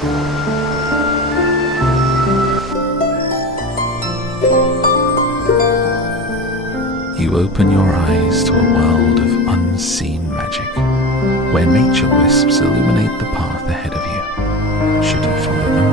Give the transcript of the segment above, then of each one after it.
You open your eyes to a world of unseen magic, where nature wisps illuminate the path ahead of you, should you follow them.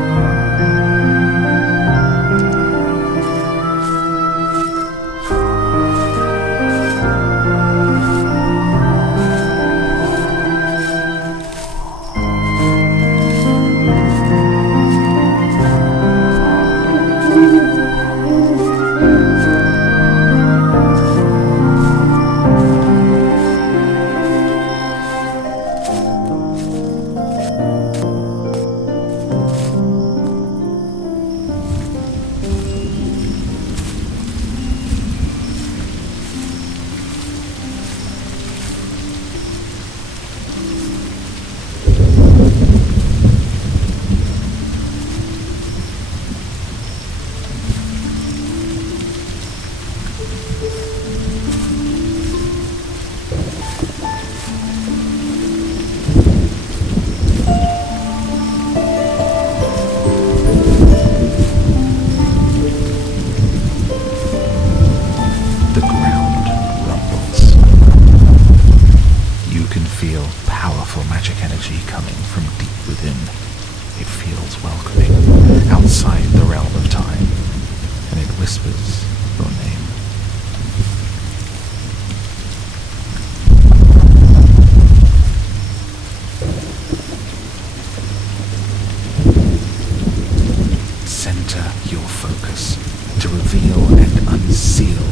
The ground rumbles. You can feel powerful magic energy coming from deep within. It feels welcoming, outside the realm of time, and it whispers your name. Center your focus to reveal and unseal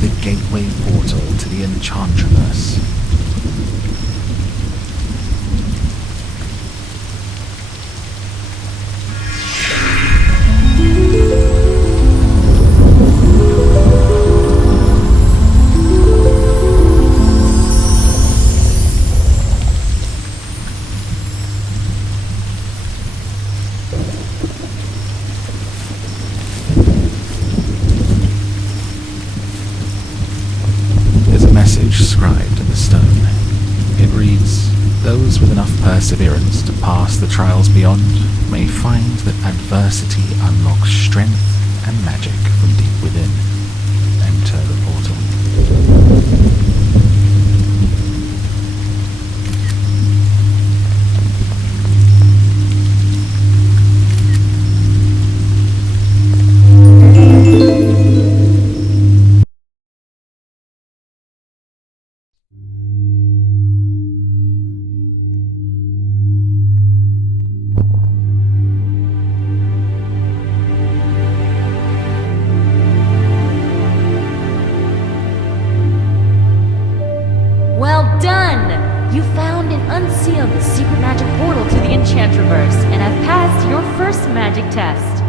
the gateway portal to the Enchantraverse. Message scribed in the stone. It reads, "Those with enough perseverance to pass the trials beyond may find that adversity unlocks strength and magic from deep within. Enter the portal." Well done! You found and unsealed the secret magic portal to the Enchantraverse and have passed your first magic test.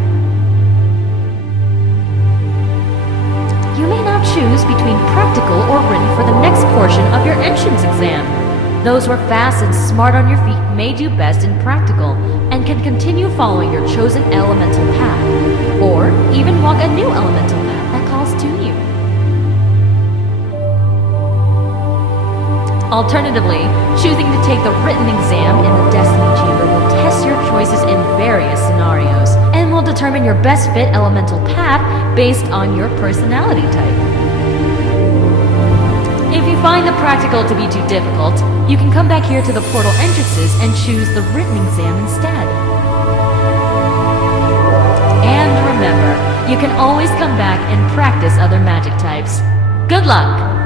You may now choose between practical or written for the next portion of your entrance exam. Those who are fast and smart on your feet may do best in practical and can continue following your chosen elemental path, or even walk a new elemental path that calls to you. Alternatively, choosing to take the written exam in the Destiny Chamber will test your choices in various scenarios and will determine your best fit elemental path based on your personality type. If you find the practical to be too difficult, you can come back here to the portal entrances and choose the written exam instead. And remember, you can always come back and practice other magic types. Good luck!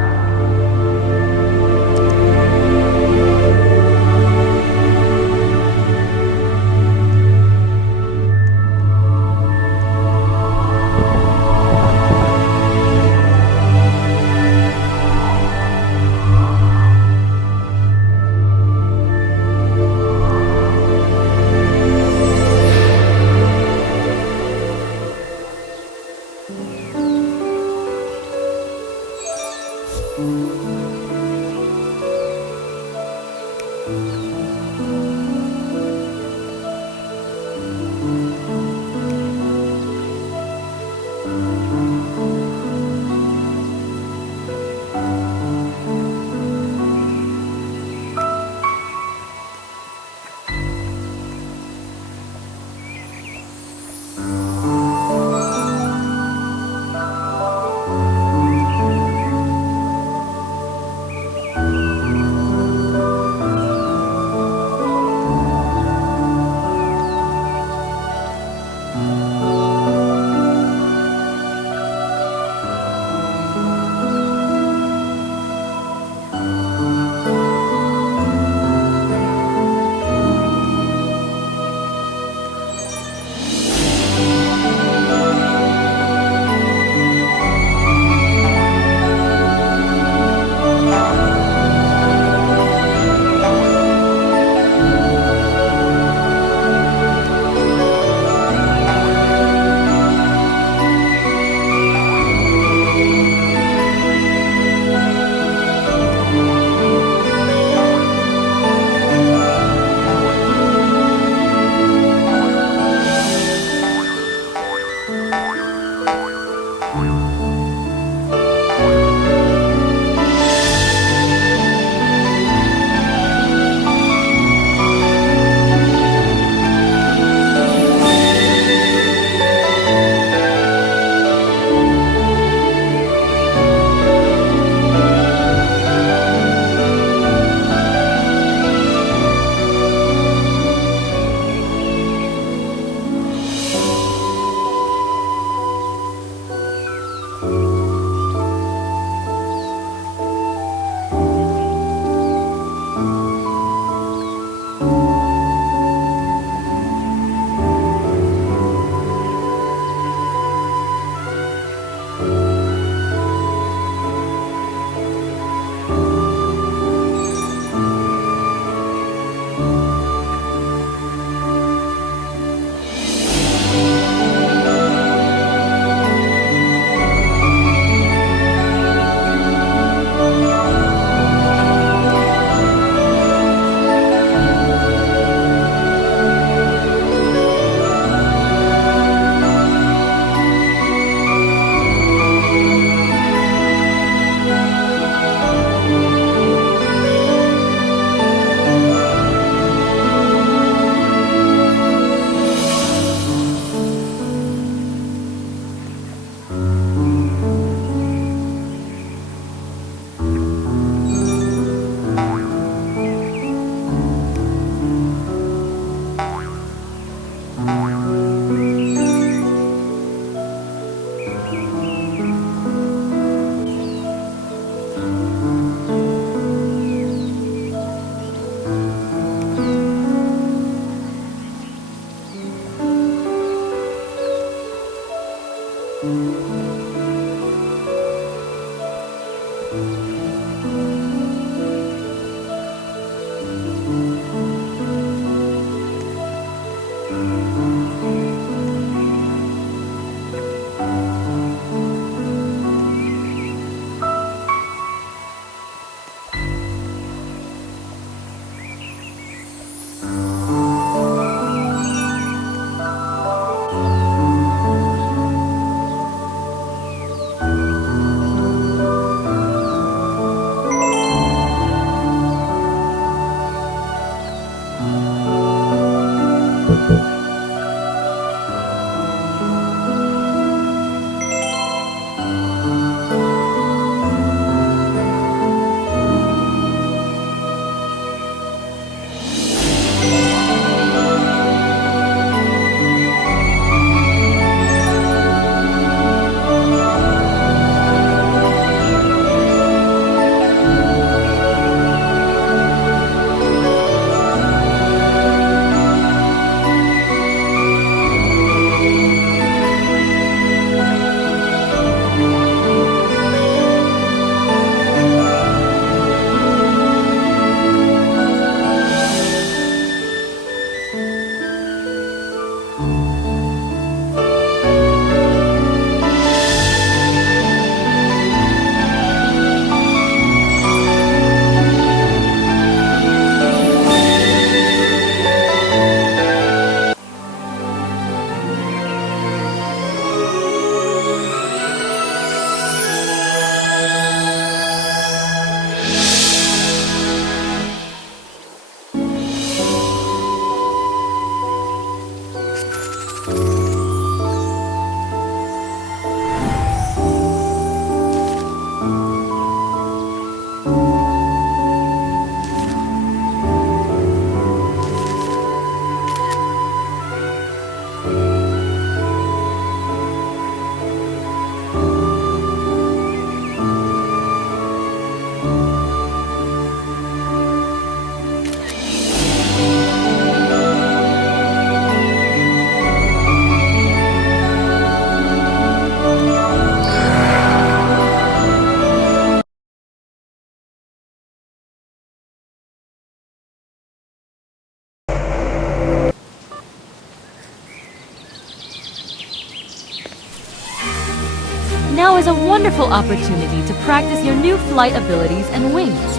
Now is a wonderful opportunity to practice your new flight abilities and wings.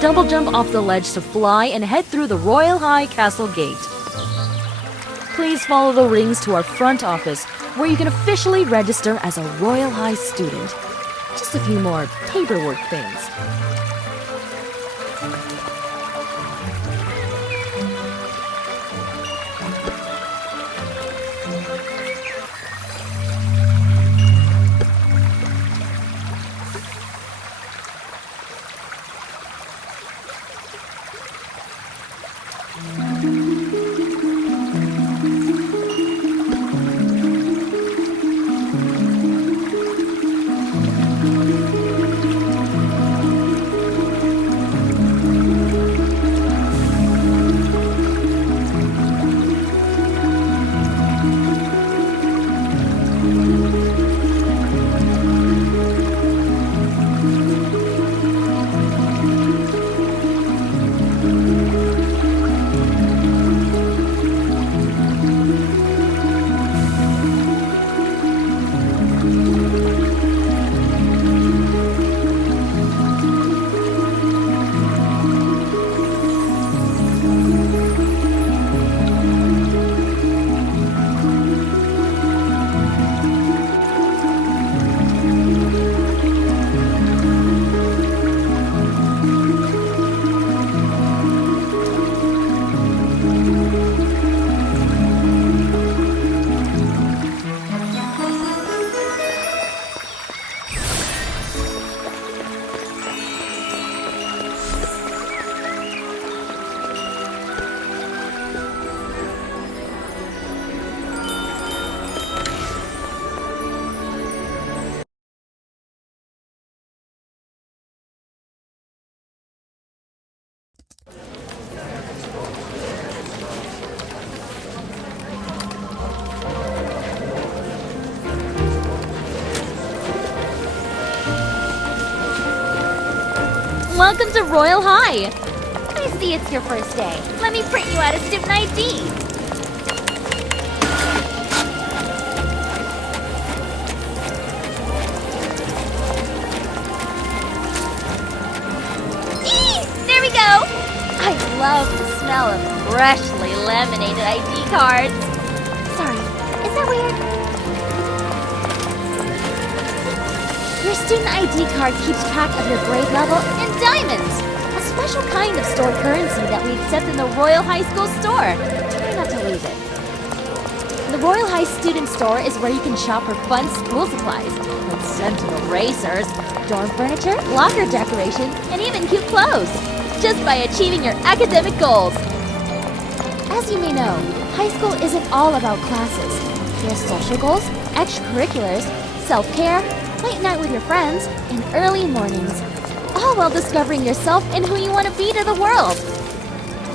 Double jump off the ledge to fly and head through the Royale High castle gate. Please follow the rings to our front office, where you can officially register as a Royale High student. Just a few more paperwork things. welcome to Royale High. I see it's your first day. Let me print you out a student ID. There we go! I love the smell of freshly laminated ID cards. Sorry, is that weird? Your student ID card keeps track of your grade level in diamonds. A special kind of stored currency that we accept in the Royal High School store. Try not to lose it. The Royal High Student Store is where you can shop for fun school supplies, like Sentinel racers, dorm furniture, locker decorations, and even cute clothes, just by achieving your academic goals. As you may know, high school isn't all about classes. There's social goals, extracurriculars, self-care, late night with your friends, and early mornings, all while discovering yourself and who you want to be to the world.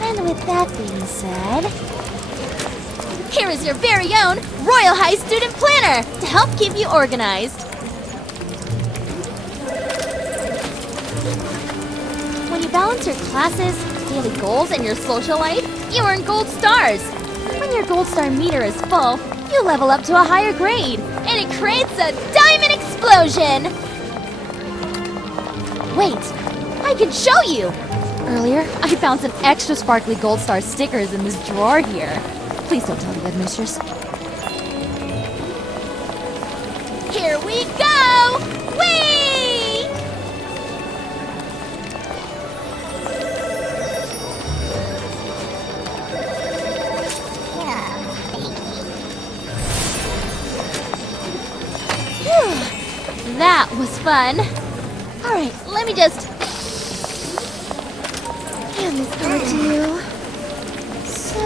And with that being said, here is your very own Royal High Student Planner to help keep you organized. When you balance your classes, daily goals, and your social life, you earn gold stars. When your gold star meter is full, you level up to a higher grade, and it creates a diamond explosion! Wait, I can show you! Earlier, I found some extra sparkly gold star stickers in this drawer here. Please don't tell the headmistress. Here we go! Whee! That was fun. Alright, let me just hand this over to you. So,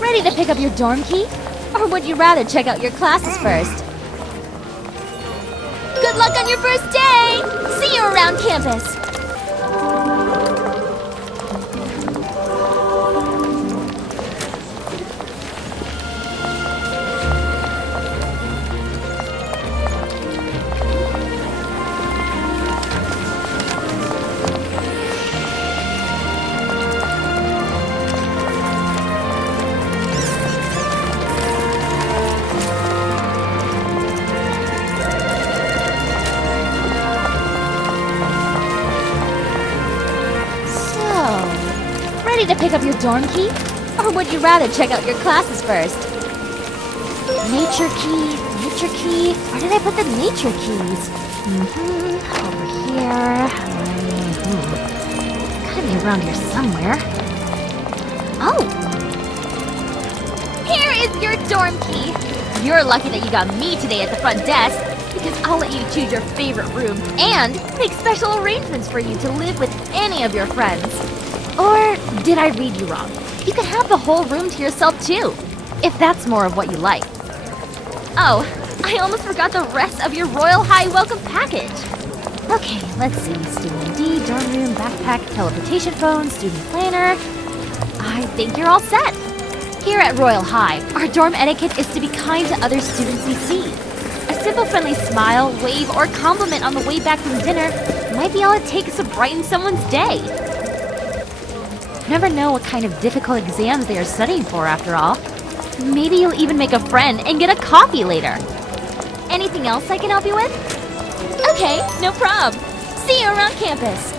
ready to pick up your dorm key? Or would you rather check out your classes first? Good luck on your first day! See you around campus! Ready to pick up your dorm key? Or would you rather check out your classes first? Nature key. Where did I put the nature keys? Over here. Gotta be around here somewhere. Oh! Here is your dorm key. You're lucky that you got me today at the front desk, because I'll let you choose your favorite room and make special arrangements for you to live with any of your friends. Or did I read you wrong? You can have the whole room to yourself too, if that's more of what you like. Oh, I almost forgot the rest of your Royal High welcome package. Okay, let's see. Student ID, dorm room, backpack, teleportation phone, student planner. I think you're all set. Here at Royal High, our dorm etiquette is to be kind to other students we see. A simple friendly smile, wave, or compliment on the way back from dinner might be all it takes to brighten someone's day. Never know what kind of difficult exams they are studying for, after all. Maybe you'll even make a friend and get a coffee later. Anything else I can help you with? Okay, no prob. See you around campus.